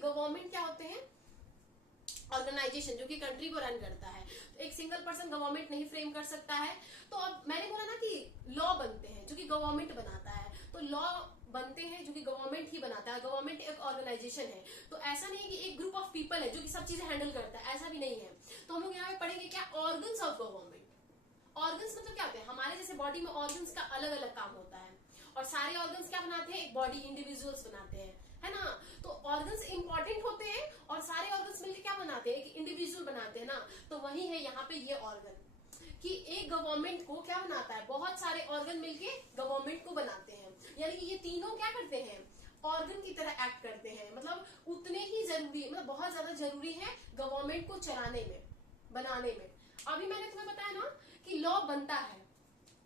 Government क्या होते हैं, ऑर्गेनाइजेशन जो कि कंट्री को रन करता है। तो एक सिंगल पर्सन गवर्नमेंट नहीं फ्रेम कर सकता है। तो अब मैंने बोला ना कि लॉ बनते हैं जो कि गवर्नमेंट बनाता है, तो लॉ बनते हैं जो कि गवर्नमेंट ही बनाता है। गवर्नमेंट एक ऑर्गेनाइजेशन है, तो ऐसा नहीं है कि एक ग्रुप ऑफ पीपल है जो कि सब चीजें हैंडल करता है, ऐसा भी नहीं है। तो हम लोग यहाँ पे पढ़ेंगे क्या, ऑर्गन्स ऑफ गवर्नमेंट। ऑर्गन्स मतलब क्या होते हैं, हमारे जैसे बॉडी में ऑर्गन्स का अलग अलग काम होता है, और सारे ऑर्गन्स क्या बनाते हैं, एक बॉडी इंडिविजुअल्स बनाते हैं, है ना। तो ऑर्गन्स इंपॉर्टेंट होते हैं और सारे ऑर्गन्स मिलकर क्या बनाते हैं, एक इंडिविजुअल बनाते हैं ना। तो वही है यहाँ पे ये ऑर्गन, कि एक गवर्नमेंट को क्या बनाता है, बहुत सारे ऑर्गन मिलके गवर्नमेंट को बनाते हैं। यानी कि ये तीनों क्या करते हैं, ऑर्गन की तरह एक्ट करते हैं, मतलब उतने ही जरूरी, मतलब बहुत ज्यादा जरूरी है गवर्नमेंट को चलाने में, बनाने में। अभी मैंने तुम्हें बताया ना कि लॉ बनता है,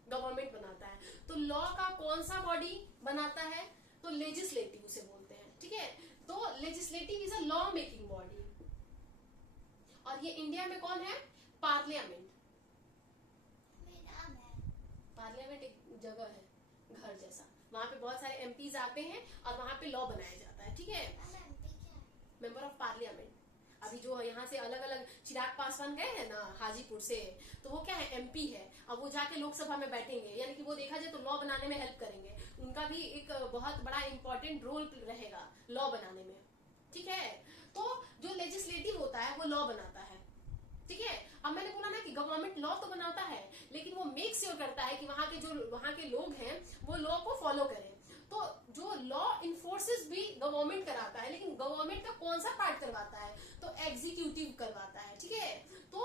गवर्नमेंट बनाता है। तो लॉ का कौन सा बॉडी बनाता है, तो लेजिस्लेटिव उसे बोलते हैं, ठीक है। तो legislative is a law making body. और ये इंडिया में कौन है, पार्लियामेंट। पार्लियामेंट एक जगह है, घर जैसा, वहां पे बहुत सारे एमपीज आते हैं और वहां पे लॉ बनाया जाता है, ठीक है। Member of parliament. अभी जो यहाँ से अलग अलग चिराग पासवान गए हैं ना हाजीपुर से, तो वो क्या है, एमपी है। अब वो जाके लोकसभा में बैठेंगे, यानी कि वो देखा जाए तो लॉ बनाने में हेल्प करेंगे। उनका भी एक बहुत बड़ा इंपॉर्टेंट रोल रहेगा लॉ बनाने में, ठीक है। तो जो लेजिस्लेटिव होता है वो लॉ बनाता है, ठीक है। अब मैंने बोला ना कि गवर्नमेंट लॉ तो बनाता है, लेकिन वो मेक श्योर करता है कि वहां के लोग हैं वो लॉ को फॉलो करें। तो जो लॉ इन्फोर्सेस भी गवर्नमेंट कराता है, लेकिन गवर्नमेंट का कौन सा पार्ट करवाता है, तो एग्जीक्यूटिव करवाता है, ठीक है। तो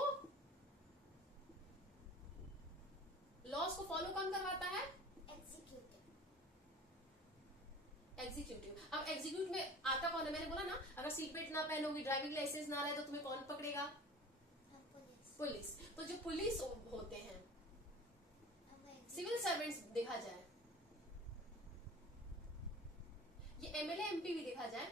लॉज को फॉलो कौन करवाता है, एग्जीक्यूटिव। अब एग्जीक्यूटिव में आता कौन है, मैंने बोला ना अगर सीट बेल्ट ना पहनोगी, ड्राइविंग लाइसेंस ना रहे, तो तुम्हें कौन पकड़ेगा, पुलिस। तो जो पुलिस होते हैं, सिविल सर्वेंट्स देखा जाए, ये एमएलए एमपी भी देखा जाए,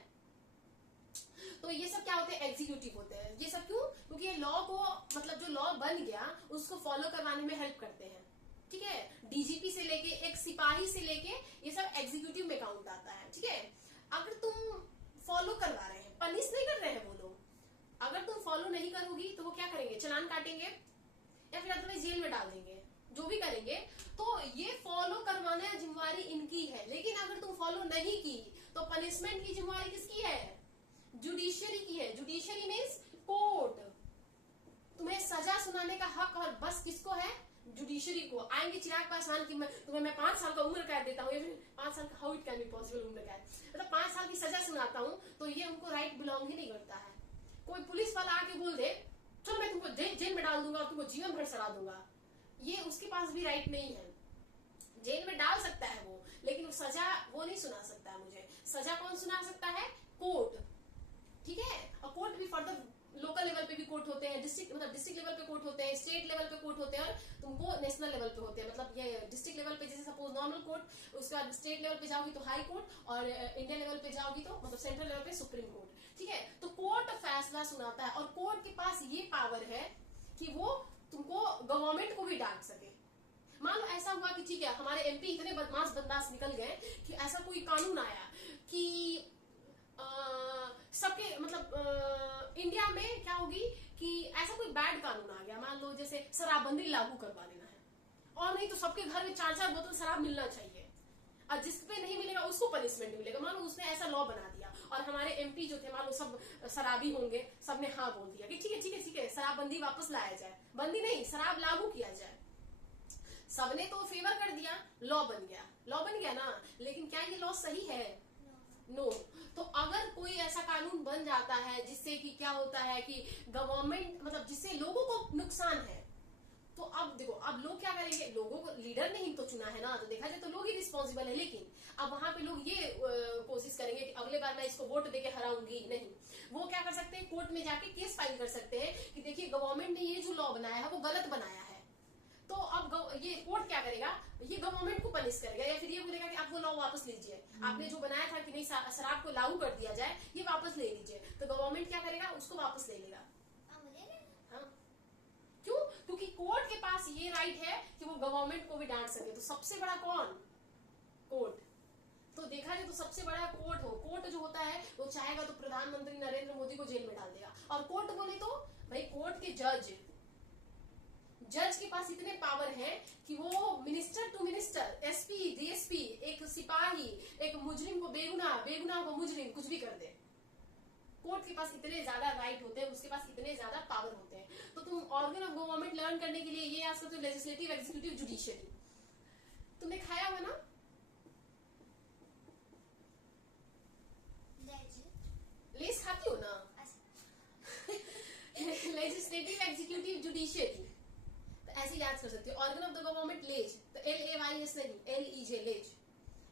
तो ये सब क्या होते हैं, एग्जीक्यूटिव होते हैं। ये सब क्यों, क्योंकि ये लॉ को, मतलब जो लॉ बन गया उसको फॉलो करवाने में हेल्प करते हैं, ठीक है। डीजीपी से लेके एक सिपाही से लेके ये सब एग्जीक्यूटिव में काउंट आता है, ठीक है। अगर तुम फॉलो करवा रहे हैं, पनिश नहीं कर रहे हैं वो लोग, अगर तुम फॉलो नहीं करोगी तो वो क्या करेंगे, चलान काटेंगे या फिर अदरवाइज जेल में डाल देंगे, जो भी करेंगे। तो ये फॉलो करवाना जिम्मेवारी इनकी है, लेकिन अगर तुम फॉलो नहीं की तो पनिशमेंट की जिम्मेवारी किसकी है, जुडिशियरी की है। Judiciary means court. तुम्हें सजा सुनाने का हक और बस किसको है, जुडिशियरी को। आएंगे चिराग पासवान की तुम्हें मैं 5 साल का उम्र कैद देता हूँ, 5 साल का, how it can be possible उम्र कैद, मतलब 5 साल की सजा सुनाता हूँ, तो ये उनको राइट बिलोंग ही नहीं करता है। कोई पुलिस वाला आके बोल दे चलो मैं तुमको जेल में डाल दूंगा और तुमको जीवन भर सजा दूंगा, ये उसके पास भी राइट नहीं है। जेल में डाल सकता है वो, लेकिन सजा वो नहीं सुना सकता है मुझे। सजा कौन सुना सकता है, कोर्ट, ठीक है। और कोर्ट भी फर्दर लोकल लेवल पे भी कोर्ट होते हैं, डिस्ट्रिक्ट लेवल पे कोर्ट होते हैं, स्टेट लेवल पे कोर्ट होते हैं, और तुमको नेशनल लेवल पे होते हैं। मतलब ये डिस्ट्रिक्ट लेवल पे जैसे सपोज नॉर्मल कोर्ट, उसके बाद स्टेट लेवल पे जाओगी तो हाई कोर्ट, और इंडिया लेवल पे जाओगी तो मतलब सेंट्रल लेवल पे सुप्रीम कोर्ट, ठीक है। तो कोर्ट फैसला सुनाता है, और कोर्ट के पास ये पावर है कि वो तुमको गवर्नमेंट को भी डांट सके। मान लो ऐसा हुआ कि ठीक है हमारे एमपी इतने बदमाश निकल गए कि ऐसा कोई कानून आया कि सबके मतलब इंडिया में क्या होगी कि ऐसा कोई बैड कानून आ गया, मान लो जैसे शराबबंदी लागू करवा देना है, और नहीं तो सबके घर में 4-4 बोतल शराब मिलना चाहिए, और जिस पे नहीं मिलेगा उसको पनिशमेंट मिलेगा। मान लो उसने ऐसा लॉ बना दिया, और हमारे एमपी जो थे मान लो सब शराबी होंगे, सबने हाँ बोल दिया कि ठीक है ठीक है ठीक है शराबबंदी वापस लाया जाए, बंदी नहीं शराब लागू किया जाए। सबने तो फेवर कर दिया, लॉ बन गया ना, लेकिन क्या ये लॉ सही है, नो। तो अगर कोई ऐसा कानून बन जाता है जिससे कि क्या होता है कि गवर्नमेंट मतलब जिससे लोगों को नुकसान है, तो अब देखो अब लोग क्या करेंगे, लोगों को लीडर नहीं तो चुना है ना, तो देखा जाए तो लोग ही रिस्पॉन्सिबल है। लेकिन अब वहां पे लोग ये कोशिश करेंगे कि अगले बार मैं इसको वोट देके हराऊंगी नहीं, वो क्या कर सकते हैं, कोर्ट में जाके केस फाइल कर सकते हैं कि देखिए गवर्नमेंट ने ये जो लॉ बनाया है वो गलत बनाया है। तो अब ये कोर्ट क्या करेगा, ये गवर्नमेंट को पनिश करेगा, या फिर ये बोलेगा कि आप वो लॉ वापस लीजिए, आपने जो बनाया था कि नहीं शराब को लागू कर दिया जाए, ये वापस ले लीजिए। तो गवर्नमेंट क्या करेगा, उसको वापस ले लेगा। हाँ क्यों, क्योंकि कोर्ट के पास ये राइट है कि वो गवर्नमेंट को भी डांट सके। तो सबसे बड़ा कौन, कोर्ट। तो देखा जाए तो सबसे बड़ा कोर्ट हो, कोर्ट जो होता है वो चाहेगा तो प्रधानमंत्री नरेंद्र मोदी को जेल में डाल देगा। और कोर्ट बोले तो भाई कोर्ट के जज के पास इतने पावर है कि वो minister to minister, SP, DSP, एक सिपाही, एक मुजरिम को बेगुनाह को मुजरिम कुछ भी कर दे। कोर्ट के पास इतने ज्यादा राइट होते हैं, उसके पास इतने ज्यादा पावर होते हैं। तो तुम ऑर्गन ऑफ गवर्नमेंट लर्न करने के लिए ये याद सकते हो, लेजिस्लेटिव, एग्जीक्यूटिव, जुडिशियरी। तुमने खाया हुआ ना? लेस खाती हो ना? लेजिस्लेटिव, एग्जीक्यूटिव, जुडिशियरी, तो ऐसे याद कर सकते हो। Organ of the government LEJ, तो LAYS नहीं, LEJ, LEJ.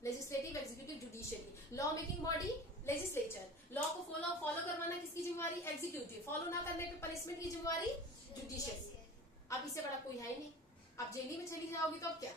Legislative, executive, judiciary. Law making body legislature. Law को फॉलो करवाना किसकी जिम्मेवारी? एग्जीक्यूटिव। फॉलो ना करने पे पनिशमेंट की जिम्मेवारी जुडिशियरी। अब इससे बड़ा कोई है ही नहीं। आप जेल में चली जाओगी तो अब क्या?